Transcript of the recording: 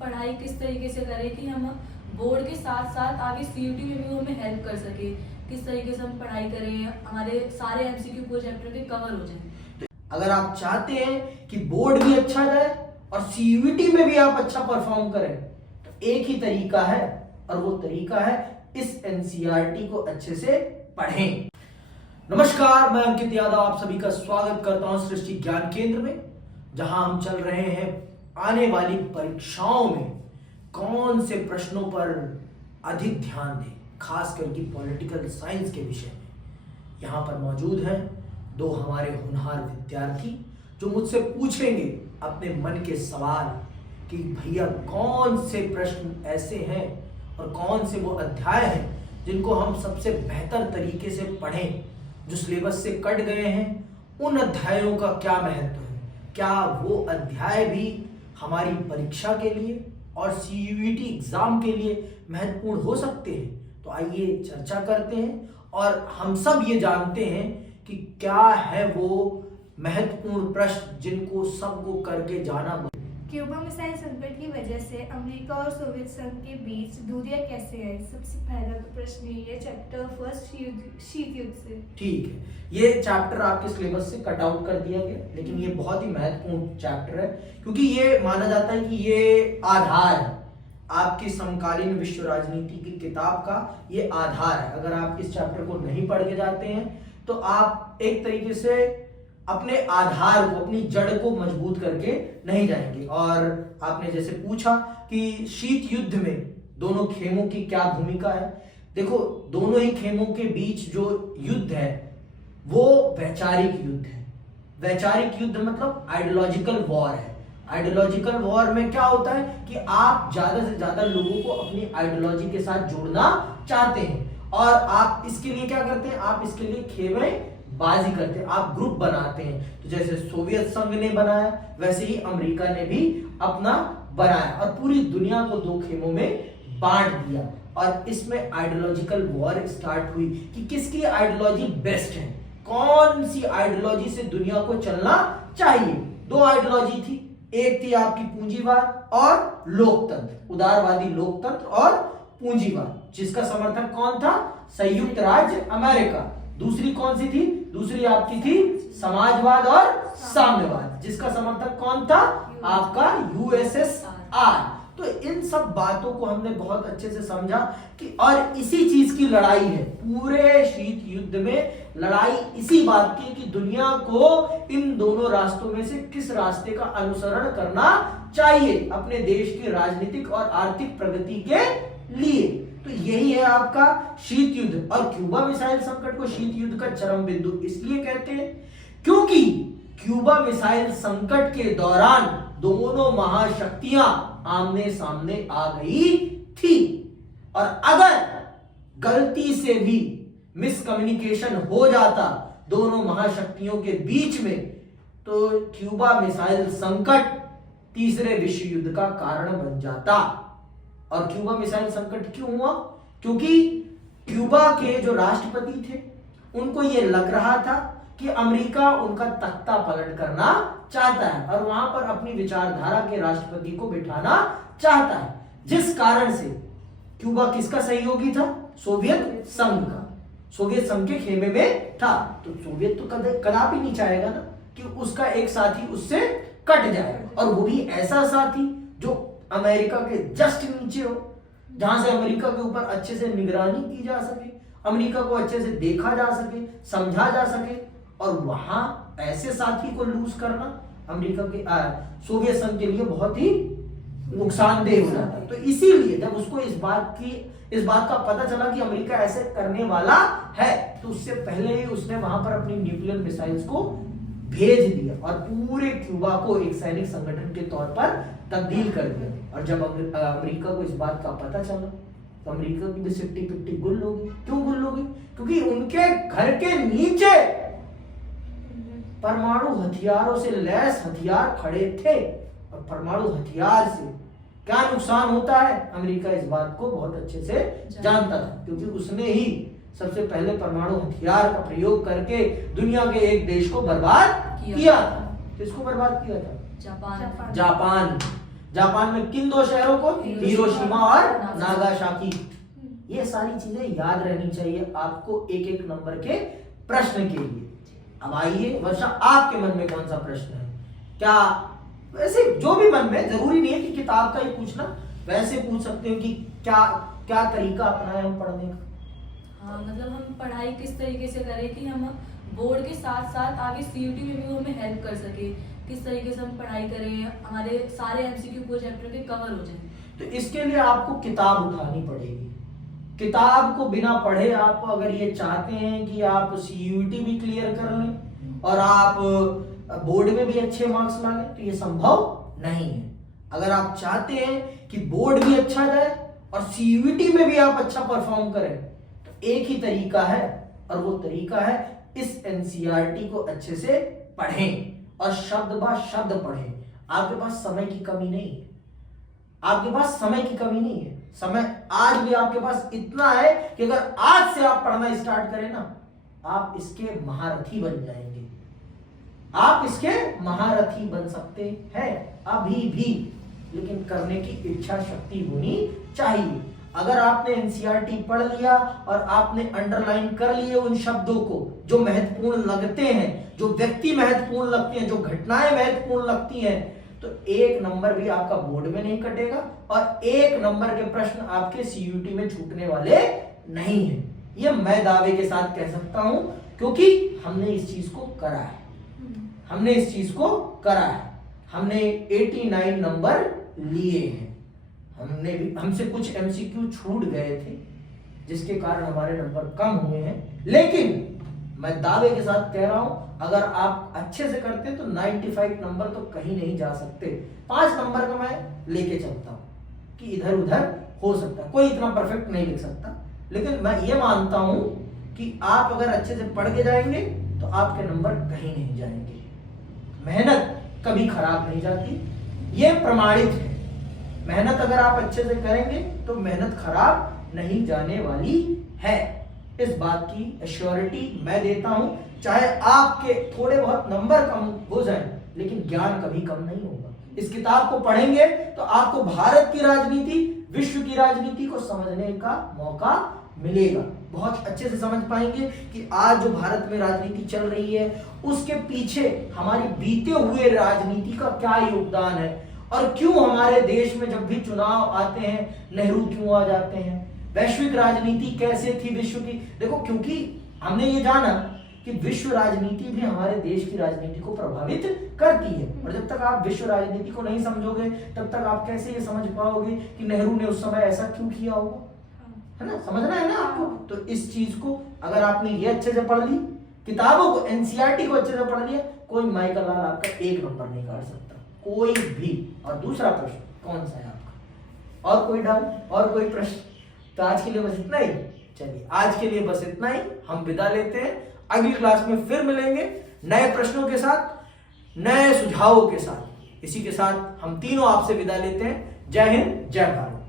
पढ़ाई किस तरीके से करें कि हम बोर्ड के साथ साथ आगे सीयूटी में भी वो हमें हेल्प कर सके, किस तरीके से हम पढ़ाई करें, हमारे सारे एमसीक्यू पूरे चैप्टर के कवर हो जाए। अगर आप चाहते हैं कि बोर्ड भी अच्छा जाए और सीयूटी में भी आप अच्छा परफॉर्म करें तो एक ही तरीका है, और वो तरीका है इस एनसीईआरटी को अच्छे से पढ़ें। नमस्कार, मैं अंकित यादव आप सभी का स्वागत करता हूं सृष्टि ज्ञान केंद्र में, जहां हम चल रहे हैं आने वाली परीक्षाओं में कौन से प्रश्नों पर अधिक ध्यान दें, खास करके पॉलिटिकल साइंस के विषय में। यहाँ पर मौजूद हैं दो हमारे होनहार विद्यार्थी जो मुझसे पूछेंगे अपने मन के सवाल कि भैया कौन से प्रश्न ऐसे हैं और कौन से वो अध्याय हैं जिनको हम सबसे बेहतर तरीके से पढ़ें, जो सिलेबस से कट गए हैं। उन अध्यायों का क्या महत्व है, क्या वो अध्याय भी हमारी परीक्षा के लिए और सीयूईटी एग्जाम के लिए महत्वपूर्ण हो सकते हैं। तो आइए चर्चा करते हैं और हम सब ये जानते हैं कि क्या है वो महत्वपूर्ण प्रश्न जिनको सबको करके जाना। क्यूबा मिसाइल संकट की वजह से अमेरिका और सोवियत संघ के बीच दूरियां कैसे आई? सबसे पहला तो प्रश्न ये चैप्टर फर्स्ट शीत युद्ध से। ठीक है, ये चैप्टर आपके सिलेबस से कट आउट कर दिया गया, लेकिन ये बहुत ही महत्वपूर्ण चैप्टर है क्योंकि ये माना जाता है कि ये आधार है आपकी समकालीन विश्व राजनीति की किताब का। ये आधार है। अगर आप इस चैप्टर को नहीं पढ़ के जाते हैं तो आप एक तरीके से अपने आधार को, अपनी जड़ को मजबूत करके नहीं जाएंगे। और आपने जैसे पूछा कि शीत युद्ध में दोनों खेमों की क्या भूमिका है, देखो दोनों ही खेमों के बीच जो युद्ध है वो वैचारिक युद्ध है। वैचारिक युद्ध मतलब आइडियोलॉजिकल वॉर है। आइडियोलॉजिकल वॉर में क्या होता है कि आप ज्यादा से ज्यादा लोगों को अपनी आइडियोलॉजी के साथ जोड़ना चाहते हैं और आप इसके लिए क्या करते हैं, आप इसके लिए खेमे बाजी करते हैं, आप ग्रुप बनाते हैं। तो जैसे सोवियत संघ ने बनाया वैसे ही अमेरिका ने भी अपना बनाया और पूरी दुनिया को दो खेमों में बांट दिया। और इसमें आइडियोलॉजिकल वॉर स्टार्ट हुई कि किसकी आइडियोलॉजी बेस्ट है, कौन सी आइडियोलॉजी से दुनिया को चलना चाहिए। दो आइडियोलॉजी थी, एक थी आपकी पूंजीवाद और लोकतंत्र, उदारवादी लोकतंत्र और पूंजीवाद, जिसका समर्थक कौन था, संयुक्त राज्य अमेरिका। दूसरी कौन सी थी, दूसरी आपकी थी समाजवाद और साम्यवाद, जिसका समर्थक कौन था, आपका यूएसएसआर। तो इन सब बातों को हमने बहुत अच्छे से समझा कि और इसी चीज की लड़ाई है, पूरे शीत युद्ध में लड़ाई इसी बात की कि दुनिया को इन दोनों रास्तों में से किस रास्ते का अनुसरण करना चाहिए अपने देश की राजनीतिक और आर्थिक प्रगति के लिए। तो यही है आपका शीत युद्ध। और क्यूबा मिसाइल संकट को शीत युद्ध का चरम बिंदु इसलिए कहते हैं क्योंकि क्यूबा मिसाइल संकट के दौरान दोनों महाशक्तियां आमने सामने आ गई थी और अगर गलती से भी मिसकम्युनिकेशन हो जाता दोनों महाशक्तियों के बीच में तो क्यूबा मिसाइल संकट तीसरे विश्व युद्ध का कारण बन जाता। और क्यूबा मिसाइल संकट क्यों हुआ, क्योंकि क्यूबा के जो राष्ट्रपति थे उनको यह लग रहा था कि अमेरिका उनका तख्ता पलट करना चाहता है और वहां पर अपनी विचारधारा के राष्ट्रपति को बिठाना चाहता है, जिस कारण से क्यूबा किसका सहयोगी था, सोवियत संघ का, सोवियत संघ के खेमे में था। तो सोवियत तो कदापि नहीं चाहेगा ना कि उसका एक साथी उससे कट जाए, और वो भी ऐसा साथी जो अमेरिका के जस्ट नीचे हो, जहां से अमेरिका के ऊपर अच्छे से निगरानी की जा सके, अमेरिका को अच्छे से देखा जा सके, समझा जा सके। और वहां ऐसे साथी को लूज करना अमेरिका के सोवियत संघ के लिए बहुत ही नुकसानदेह हो जाता है। तो इसीलिए जब उसको इस बात का पता चला कि अमेरिका ऐसे करने वाला है तो उससे पहले ही उसने वहां पर अपनी न्यूक्लियर मिसाइल्स को भेज दिया और पूरे क्यूबा को एक सैनिक संगठन के तौर पर तब्दील कर दिया। और जब अमेरिका को इस बात का पता चला तो अमेरिका की भी सिट्टी पिट्टी गुल हो गई। क्यों गुल हो गई, क्योंकि उनके घर के नीचे परमाणु हथियारों से लैस हथियार खड़े थे और परमाणु हथियार से क्या नुकसान होता है अमेरिका इस बात को बहुत अच्छे से जानता था, क्योंकि उसने ही सबसे पहले परमाणु हथियार का प्रयोग करके दुनिया के एक देश को बर्बाद किया था। किसको बर्बाद किया था, जापान। जापान। जापान में किन 2 शहरों को? हिरोशिमा और नागासाकी। ये सारी चीजें याद रहनी चाहिए आपको एक एक नंबर के प्रश्न के लिए। अब आइए वर्षा, आपके मन में कौन सा प्रश्न है? क्या वैसे जो भी मन में, जरूरी नहीं है कि किताब का ही पूछना, वैसे पूछ सकते हो कि क्या क्या तरीका अपनाएं हम पढ़ने का। हाँ, मतलब हम पढ़ाई किस तरीके से करें कि हम बोर्ड के साथ साथ आगे सीयूटी में भी वो हमें हेल्प कर सके, किस तरीके से हम पढ़ाई करें, हमारे सारे एमसीक्यू पूरे चैप्टर के कवर हो जाए। तो इसके लिए आपको किताब उठानी पड़ेगी। किताब को बिना पढ़े आप अगर ये चाहते हैं कि आप सीयूटी भी क्लियर कर लें और आप बोर्ड में भी अच्छे मार्क्स ला लें, तो ये संभव नहीं है। अगर आप चाहते हैं कि बोर्ड भी अच्छा जाए और सीयूटी में भी आप अच्छा परफॉर्म करें, तो एक ही तरीका है, और वो तरीका है इस एनसीईआरटी को अच्छे से पढ़ें और शब्द बा शब्द पढ़ें। आपके पास समय की कमी नहीं है, आपके पास समय की कमी नहीं है। समय आज भी आपके पास इतना है कि अगर आज से आप पढ़ना स्टार्ट करें ना, आप इसके महारथी बन जाएंगे, आप इसके महारथी बन सकते हैं अभी भी, लेकिन करने की इच्छा शक्ति होनी चाहिए। अगर आपने एनसीईआरटी पढ़ लिया और आपने अंडरलाइन कर लिए उन शब्दों को जो महत्वपूर्ण लगते हैं, जो व्यक्ति महत्वपूर्ण लगते हैं, जो घटनाएं महत्वपूर्ण लगती हैं, तो 1 नंबर भी आपका बोर्ड में नहीं कटेगा और 1 नंबर के प्रश्न आपके सीयूटी में छूटने वाले नहीं है। ये मैं दावे के साथ कह सकता हूं, क्योंकि हमने इस चीज को करा है, हमने इस चीज को करा है। हमने 89 नंबर लिए हैं। हमने भी, हमसे कुछ एमसीक्यू छूट गए थे जिसके कारण हमारे नंबर कम हुए हैं, लेकिन मैं दावे के साथ कह रहा हूं, अगर आप अच्छे से करते तो 95 नंबर तो कहीं नहीं जा सकते। 5 नंबर का मैं लेके चलता हूं कि इधर उधर हो सकता है, कोई इतना परफेक्ट नहीं लिख सकता, लेकिन मैं ये मानता हूं कि आप अगर अच्छे से पढ़ के जाएंगे तो आपके नंबर कहीं नहीं जाएंगे। मेहनत कभी खराब नहीं जाती, ये प्रमाणित है। मेहनत अगर आप अच्छे से करेंगे तो मेहनत खराब नहीं जाने वाली है। इस बात की एश्योरिटी मैं देता हूं। चाहे आपके थोड़े बहुत नंबर कम हो जाएं, लेकिन ज्ञान कभी कम नहीं होगा। इस किताब को पढ़ेंगे तो आपको भारत की राजनीति, विश्व की राजनीति को समझने का मौका मिलेगा। बहुत अच्छे से समझ पाएंगे कि आज जो भारत में राजनीति चल रही है उसके पीछे हमारी बीते हुए राजनीति का क्या योगदान है, और क्यों हमारे देश में जब भी चुनाव आते हैं नेहरू क्यों आ जाते हैं, वैश्विक राजनीति कैसे थी विश्व की। देखो, क्योंकि हमने ये जाना कि विश्व राजनीति भी हमारे देश की राजनीति को प्रभावित करती है, और जब तक आप विश्व राजनीति को नहीं समझोगे तब तक आप कैसे ये समझ पाओगे कि नेहरू ने उस समय ऐसा क्यों किया होगा, है ना। समझना है ना आपको। तो इस चीज को अगर आपने ये अच्छे से पढ़ ली, किताबों को, एनसीईआरटी को अच्छे से पढ़ लिया, कोई माइकल लाल आपका 1 नंबर नहीं काट सकता, कोई भी। और दूसरा प्रश्न कौन सा है आपका? और कोई डाउट, और कोई प्रश्न? तो आज के लिए बस इतना ही। चलिए, आज के लिए बस इतना ही, हम विदा लेते हैं। अगली क्लास में फिर मिलेंगे नए प्रश्नों के साथ, नए सुझावों के साथ। इसी के साथ हम तीनों आपसे विदा लेते हैं। जय हिंद, जय भारत।